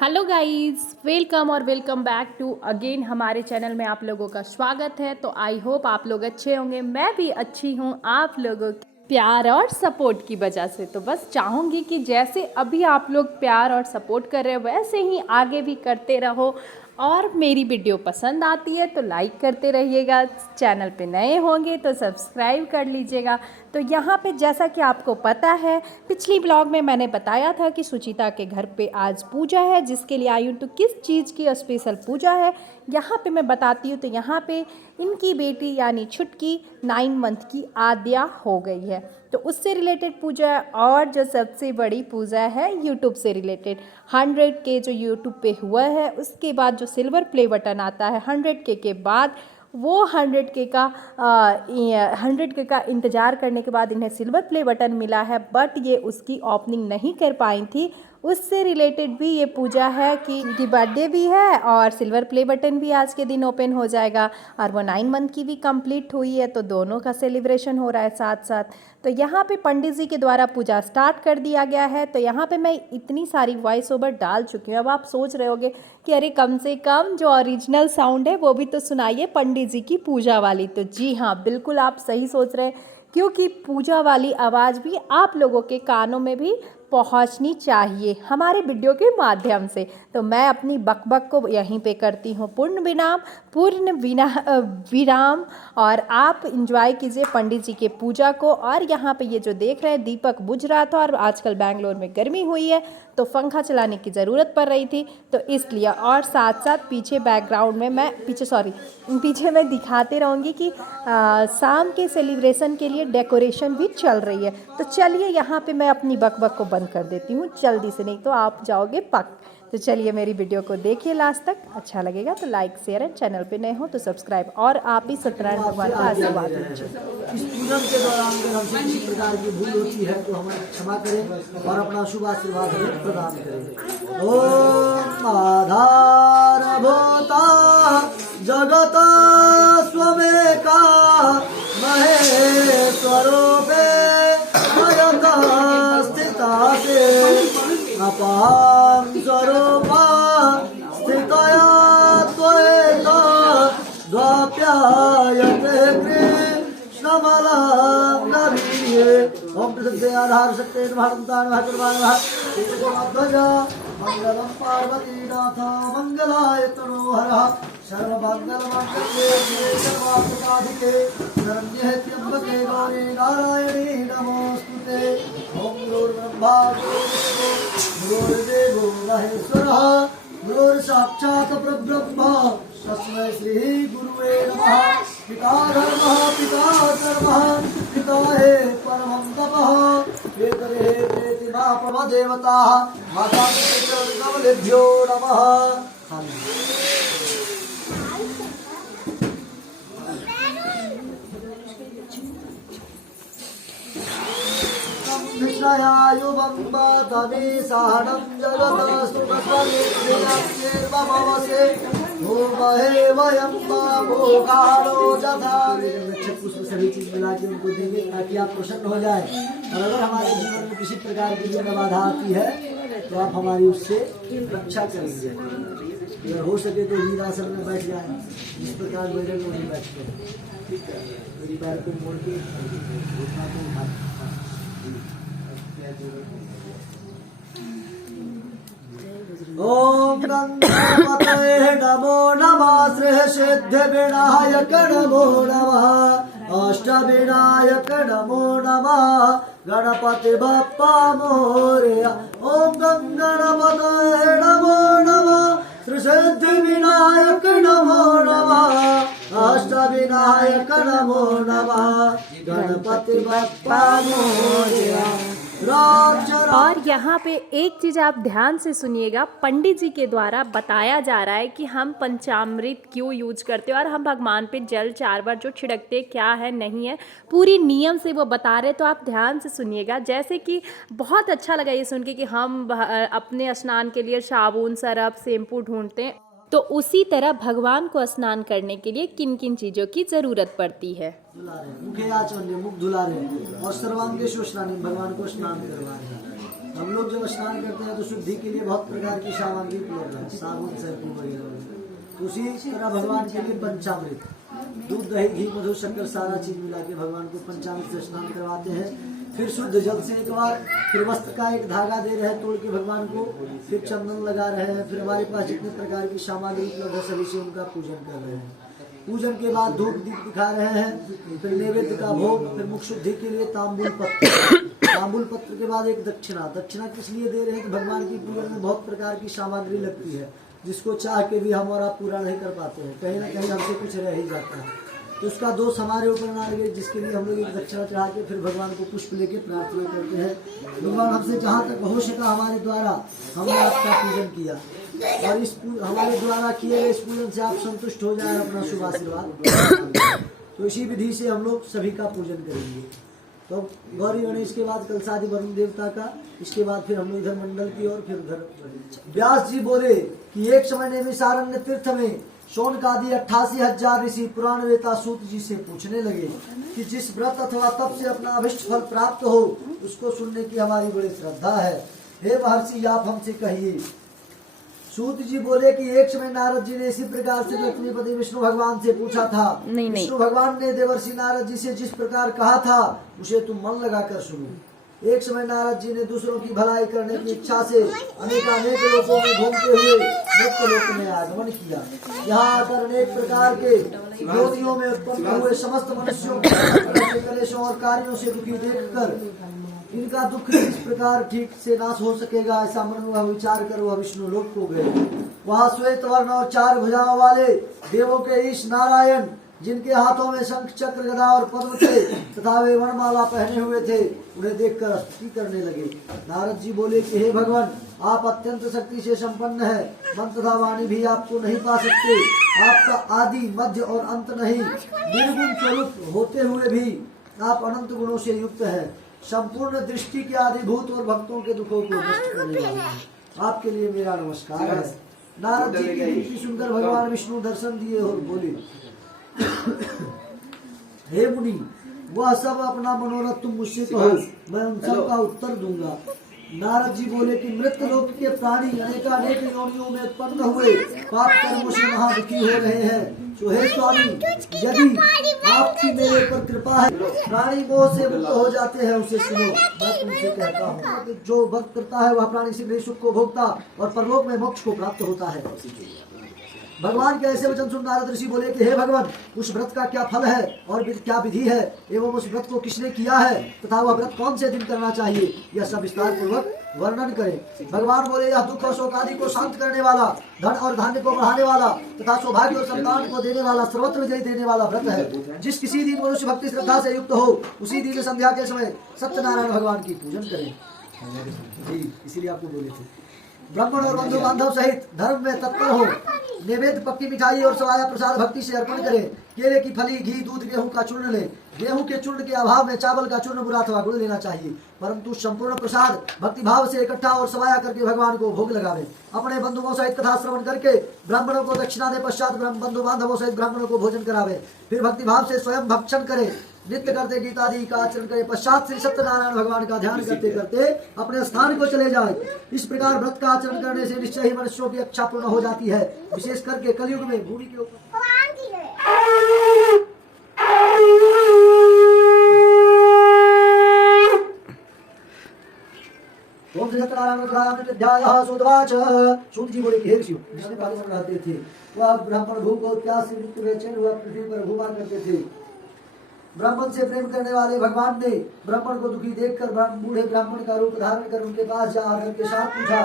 Hello guys, welcome और welcome back to again हमारे channel में आप लोगों का स्वागत है। तो आई होप आप लोग अच्छे होंगे। मैं भी अच्छी हूँ आप लोगों के प्यार और सपोर्ट की वजह से। तो बस चाहूँगी कि जैसे अभी आप लोग प्यार और सपोर्ट कर रहे हो वैसे ही आगे भी करते रहो। और मेरी वीडियो पसंद आती है तो लाइक करते रहिएगा, चैनल पे नए होंगे तो सब्सक्राइब कर लीजिएगा। तो यहाँ पे जैसा कि आपको पता है, पिछली ब्लॉग में मैंने बताया था कि सुचिता के घर पे आज पूजा है, जिसके लिए आई हूँ। तो किस चीज़ की स्पेशल पूजा है यहाँ पे मैं बताती हूँ। तो यहाँ पे इनकी बेटी यानी छुटकी 9 मंथ की आद्या हो गई है, तो उससे रिलेटेड पूजा है। और जो सबसे बड़ी पूजा है यूट्यूब से रिलेटेड 100K जो यूट्यूब पे हुआ है, उसके बाद जो सिल्वर प्ले बटन आता है 100K के बाद, वो 100K का इंतज़ार करने के बाद इन्हें सिल्वर प्ले बटन मिला है। बट ये उसकी ओपनिंग नहीं कर पाई थी। उससे रिलेटेड भी ये पूजा है कि इनकी बर्थडे भी है और सिल्वर प्ले बटन भी आज के दिन ओपन हो जाएगा। और वो 9 मंथ की भी कंप्लीट हुई है, तो दोनों का सेलिब्रेशन हो रहा है साथ साथ। तो यहाँ पे पंडित जी के द्वारा पूजा स्टार्ट कर दिया गया है। तो यहाँ पे मैं इतनी सारी वॉइस ओवर डाल चुकी हूँ। अब आप सोच रहे होगे कि अरे कम से कम जो ओरिजिनल साउंड है वो भी तो सुनाइए पंडित जी की पूजा वाली। तो जी हाँ, बिल्कुल आप सही सोच रहे हैं, क्योंकि पूजा वाली आवाज़ भी आप लोगों के कानों में भी पहुंचनी चाहिए हमारे वीडियो के माध्यम से। तो मैं अपनी बकबक को यहीं पे करती हूँ पूर्ण विराम। और आप इंजॉय कीजिए पंडित जी के पूजा को। और यहाँ पे ये जो देख रहे हैं दीपक बुझ रहा था, और आजकल बैंगलोर में गर्मी हुई है तो पंखा चलाने की ज़रूरत पड़ रही थी, तो इसलिए। और साथ साथ पीछे बैकग्राउंड में मैं पीछे मैं दिखाते रहूँगी कि शाम के सेलिब्रेशन के लिए डेकोरेशन भी चल रही है। तो चलिए यहाँ पे मैं अपनी बकबक को बंद कर देती हूँ जल्दी से, नहीं तो आप जाओगे पक। तो चलिए मेरी वीडियो को देखिए लास्ट तक, अच्छा लगेगा तो लाइक शेयर एंड चैनल पे नए हो तो सब्सक्राइब। और आप भी सत्यनारायण भगवान का आशीर्वाद लीजिए। इस पूजन के दौरान अगर हमसे किसी प्रकार की भूल होती है तो हमें क्षमा करें और अपना शुभ आशीर्वाद हमें प्रदान करें। ओम आधारभूता जगत स्वमेका महेश्वरोपे मयत स्थिता से अपां स्वरूपा स्थितया त्वयेता द्वाप्यायते कृष्णमलांगवीये। ओम प्रसिद्धे आधार शक्ते ध्वज मंगलम पार्वतीनाथ मंगलाय तनोहरः सर्वमंगलमंगल्ये शिवे सर्वार्थसाधिके शरण्ये त्र्यंबके गौरी नारायणी नमोस्तुते। ओम गुरुर्ब्रह्मा गुरुर्देवो महेश्वरः गुरुर्साक्षात् परब्रह्म तस्मै श्री गुरुवे नमः। पिता धर्मः पिता कर्मः पिता हे परमं तपः वेदरे वेति मा प्रमदेवताः माता पितृ कमलेभ्यो नमः। विष्णयायुवं वातमे सहनं जगतस्तु प्रकृतिर्भवसे भूमहे वयं भोगालो जथा। पुष्प सभी चीज मिला के उनको देंगे ताकि आप प्रसन्न हो जाए। और अगर हमारे जीवन में किसी प्रकार की जो बाधा आती है तो आप हमारी उससे रक्षा करेंगे। अगर हो सके तो वीरासन में बैठ जाए, इस प्रकार बैठे तो नहीं बैठते। ठीक है, मेरी पैर को मोड़ के घुटना को उठा। ओम गणपतये नमो नमः श्री सिद्ध विनायक नमो नमः अष्ट विनायक नमो नमः गणपति बप्पा मोरया। ओम गणपतये नमो नमः श्री सिद्ध विनायक नमो नमः अष्ट विनायक नमो नमः गणपति बप्पा मोरया। और यहाँ पे एक चीज़ आप ध्यान से सुनिएगा, पंडित जी के द्वारा बताया जा रहा है कि हम पंचामृत क्यों यूज करते हैं और हम भगवान पे जल 4 बार जो छिड़कते क्या है नहीं है, पूरी नियम से वो बता रहे। तो आप ध्यान से सुनिएगा। जैसे कि बहुत अच्छा लगा ये सुन के कि हम अपने स्नान के लिए साबुन सरफ शैम्पू ढूंढते हैं, तो उसी तरह भगवान को स्नान करने के लिए किन किन चीज़ों की ज़रूरत पड़ती है। मुखे आचमन मुख धुला रहे और सर्वांगेश्वर स्नान भगवान को स्नान करवा रहे। हम लोग जब स्नान करते हैं तो शुद्धि के लिए बहुत प्रकार की सामग्री उपलब्ध है, साबुन शैम्पू वगैरह। तो उसी तरह भगवान के लिए पंचामृत, दूध दही घी मधु शक्कर सारा चीज मिला के भगवान को पंचामृत से स्नान करवाते हैं। फिर शुद्ध जल से एक बार, फिर वस्त्र का एक धागा दे रहे हैं तोड़ के भगवान को, फिर चंदन लगा रहे हैं। फिर हमारे पास जितने प्रकार की सामग्री उपलब्ध है सभी से उनका पूजन कर रहे हैं। पूजन के बाद धूप दीप दिखा रहे हैं, फिर नैवेद्य का भोग, फिर मुख शुद्धि के लिए तांबुल पत्र, तांबुल पत्र के बाद एक दक्षिणा। दक्षिणा किस लिए दे रहे हैं कि भगवान की पूजन में बहुत प्रकार की सामग्री लगती है, जिसको चाह के भी हम और आप पूरा नहीं कर पाते हैं, कहीं ना कहीं हमसे कुछ रह ही जाता है। तो उसका दोष हमारे ऊपर ना लगे, जिसके लिए हम लोग एक दक्षिणा चढ़ा के फिर भगवान को पुष्प लेके प्रार्थना करते हैं। भगवान हमसे जहाँ तक हो सका हमारे द्वारा हमने आपका पूजन किया, और इस हमारे द्वारा किए गए इस पूजन से आप संतुष्ट हो जाए, अपना शुभ आशीर्वाद। तो इसी विधि से हम लोग सभी का पूजन करेंगे। तो गौरी गणेश के बाद कलशादि वरुण देवता का, इसके बाद फिर हम लोग इधर मंडल की और फिर उधर। व्यास जी बोले कि एक समय नैमिषारण्य तीर्थ में शौनकादि 88,000 ऋषि पुराण वेता सूत जी से पूछने लगे कि जिस व्रत अथवा तप से अपना अभिष्ट फल प्राप्त हो उसको सुनने की हमारी बड़ी श्रद्धा है, हे महर्षि आप हमसे कहिए। सूत जी बोले कि एक समय नारद जी ने इसी प्रकार से लक्ष्मीपति विष्णु भगवान से पूछा था। विष्णु भगवान ने देवर्षि नारद जी से जिस प्रकार कहा था उसे तुम मन लगाकर सुनो। एक समय नारद जी ने दूसरों की भलाई करने की इच्छा से अनेक लोकों में घूमते हुए मृत्यु लोक में आगमन किया। यहाँ आकर अनेक प्रकार के योनियों में उत्पन्न हुए समस्त मनुष्यों के कलेशों और कार्यों से दुखी देखकर इनका दुख इस प्रकार ठीक से नाश हो सकेगा, ऐसा मन में विचार कर वह विष्णु लोक को गए। वहाँ श्वेत वर्ण और 4 भुजाओं वाले देवों के ईश नारायण, जिनके हाथों में शंख चक्र गदा और पद्म थे तथा वे वनमाला पहने हुए थे, उन्हें देखकर स्तुति करने लगे। नारद जी बोले कि हे भगवान आप अत्यंत शक्ति से संपन्न है, मन तथा वाणी भी आपको नहीं पा सकते। आपका आदि मध्य और अंत नहीं, निर्गुण स्वरूप होते हुए भी आप अनंत गुणों से युक्त है, संपूर्ण दृष्टि के आदिभूत और भक्तों के दुखों को नष्ट करने वाले हैं। आपके लिए मेरा नमस्कार है। नारद जी की स्तुति सुनकर भगवान विष्णु दर्शन दिए और बोले हे मुनि वह सब अपना मनोरथ तुम मुझसे कहो, मैं उन सब का उत्तर दूंगा। नारद जी बोले कि मृत लोक के प्राणी अनेकानेक योनियों में उत्पन्न हुए पाप कर्मों से वहाँ दुखी हो रहे हैं। तो हे स्वामी यदि आपकी मेरे पर कृपा है, प्राणी मोह से मुक्त हो जाते हैं उसे सुनो। मैं तुमसे कहता हूँ जो भक्त करता है वह प्राणी शीघ्र सुख को भोगता और परलोक में मोक्ष को प्राप्त होता है। भगवान के ऐसे वचन सुन नारद ऋषि बोले कि हे भगवान उस व्रत का क्या फल है और क्या विधि है एवं उस व्रत को किसने किया है तथा वह व्रत कौन से दिन करना चाहिए, यह सब विस्तार पूर्वक वर्णन करें। भगवान बोले यह दुख और शोक आदि को शांत करने वाला, धन और धान्य को बढ़ाने वाला तथा सौभाग्य और संतान को देने वाला, सर्वत्र विजय देने वाला व्रत है। जिस किसी दिन मनुष्य भक्ति श्रद्धा से युक्त हो उसी दिन संध्या के समय सत्यनारायण भगवान की पूजन करें। जी इसीलिए आपको बोले थे ब्राह्मण और बंधु बांधव सहित धर्म में तत्पर हो, नैवेद्य पक्की मिठाई और सवाया प्रसाद भक्ति से अर्पण करें। केले की फली घी दूध गेहूं का चूर्ण लें। गेहूं के चूर्ण के अभाव में चावल का चूर्ण बुरा अथवा गुड़ लेना चाहिए, परंतु संपूर्ण प्रसाद भक्ति भाव से इकट्ठा और सवाया करके भगवान को भोग लगावे। अपने बंधुओं सहित कथा श्रवण करके ब्राह्मणों को दक्षिणा दे पश्चात बंधु बांधवों सहित ब्राह्मणों को भोजन करावे। फिर भक्ति भाव से स्वयं भक्षण करे, नित्य करते गीतादि का आचरण करे, पश्चात श्री सत्यनारायण भगवान का ध्यान करते करते अपने स्थान को चले जाए। इस प्रकार व्रत का आचरण करने से निश्चय ही मनुष्यों की इच्छा पूर्ण हो जाती है, विशेष करके कलयुग में भूमि के ऊपर। ओम श्री सत्यनारायण सुदवाच। सूत जी बोले कि हे ऋषि जिसने पानी में रहते थे वह ब्राह्मण भूख और प्यास से मृत्यु बेचैन हुआ पृथ्वी पर घूमा करते थे। ब्राह्मण से प्रेम करने वाले भगवान ने ब्राह्मण को दुखी देखकर बूढ़े ब्राह्मण का रूप धारण कर उनके पास जा आकर के साथ पूछा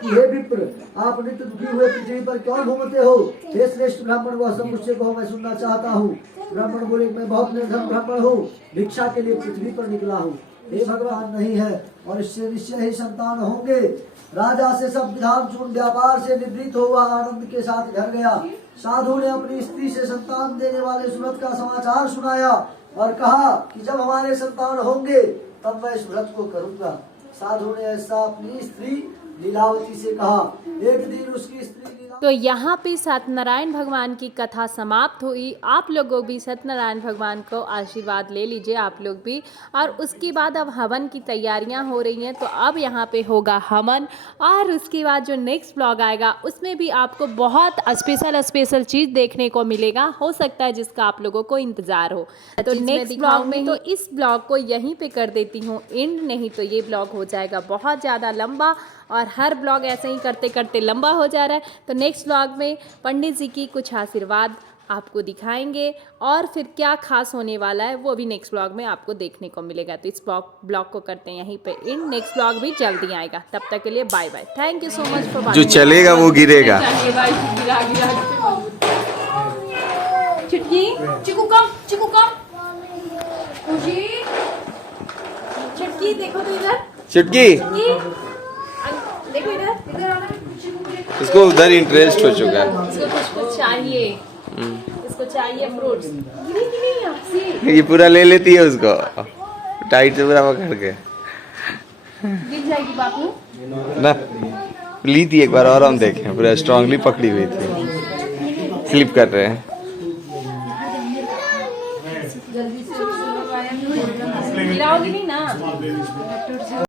कि हे विप्र आप नित्य दुखी हुए पृथ्वी पर क्यों घूमते हो? हे श्रेष्ठ ब्राह्मण वह सब मुझसे कहो, मैं सुनना चाहता हूँ। ब्राह्मण बोले मैं बहुत निर्धन ब्राह्मण हूँ, भिक्षा के लिए पृथ्वी पर निकला हूँ। हे भगवान नहीं है और इससे निश्चय ही संतान होंगे। राजा से सब विधान सुन व्यापार से निवृत्त हुआ आनंद के साथ घर गया। साधु ने अपनी स्त्री से संतान देने वाले व्रत का समाचार सुनाया और कहा कि जब हमारे संतान होंगे तब मैं इस व्रत को करूंगा। साधु ने ऐसा अपनी स्त्री लीलावती से कहा। एक दिन उसकी स्त्री लीला तो यहाँ पे सत्यनारायण भगवान की कथा समाप्त हुई। आप लोगों भी सत्यनारायण भगवान को आशीर्वाद ले लीजिए आप लोग भी। और उसके बाद अब हवन की तैयारियां हो रही हैं, तो अब यहाँ पे होगा हवन। और उसके बाद जो नेक्स्ट ब्लॉग आएगा उसमें भी आपको बहुत स्पेशल चीज़ देखने को मिलेगा, हो सकता है जिसका आप लोगों को इंतज़ार हो। तो नेक्स्ट ब्लॉग में तो इस ब्लॉग को यहीं पे कर देती हूँ एंड, नहीं तो ये ब्लॉग हो जाएगा बहुत ज़्यादा लंबा और हर ब्लॉग ऐसे ही करते करते लंबा हो जा रहा है। तो नेक्स्ट ब्लॉग में पंडित जी की कुछ आशीर्वाद आपको दिखाएंगे और फिर क्या खास होने वाला है वो भी नेक्स्ट ब्लॉग में आपको देखने को मिलेगा। तो इस ब्लॉग को करते हैं यहीं पे इन, नेक्स्ट ब्लॉग भी जल्दी आएगा। तब तक के लिए bye bye, thank you so much for watching. जो चलेगा वो गिरेगा। चुटकी चिकू कम चुटकी देखो तो इधर, चुटकी देखो इधर इसको उधर इंटरेस्ट हो चुका है। इसको कुछ चाहिए, इसको चाहिए फ्रूट्स। ये पूरा ले लेती है उसको टाइट से पूरा पकड़ के गिर जाएगी बापू। ना। ली थी एक बार और हम देखें, पूरा स्ट्रांगली पकड़ी हुई थी। स्लिप कर रहे हैं। गिराओगी नहीं ना।